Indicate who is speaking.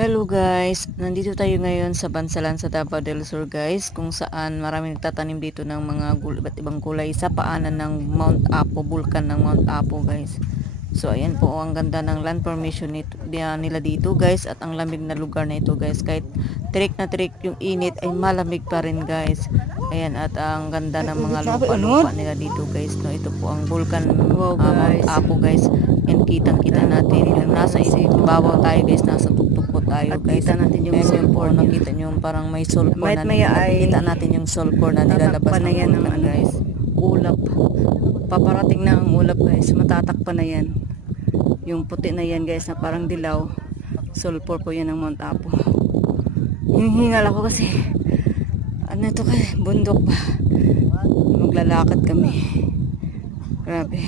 Speaker 1: Hello guys, nandito tayo ngayon sa Bansalan sa Davao del Sur guys kung saan maraming nagtatanim dito ng mga iba't ibang kulay sa paanan ng Mount Apo, vulkan ng Mount Apo guys. So ayan po ang ganda ng land formation nito, nila dito guys at ang lamig na lugar na ito guys. Kahit trick na trick yung init ay malamig pa rin guys. Ayan at ang ganda ng mga lupa-lupa nila dito guys. No, ito po ang vulkan
Speaker 2: Wow,
Speaker 1: ah, Mount
Speaker 2: guys.
Speaker 1: Apo guys. Kitang-kita natin yung nasa ibabaw tayo guys, nasa tuktok po tayo
Speaker 2: At
Speaker 1: guys.
Speaker 2: kita natin yung
Speaker 1: po,
Speaker 2: sulfur niya.
Speaker 1: nakita nyo yung parang may sulfur na nakita natin yung sulfur na nilalabas ng
Speaker 2: yan ng ano,
Speaker 1: guys.
Speaker 2: ulap. Paparating na ang ulap guys. Matatakpan na yan. Yung puti na yan guys na parang dilaw. Sulfur po yan ng Mount Apo. Hinihingal ako kasi ano ito kasi bundok pa. Maglalakad kami. Grabe.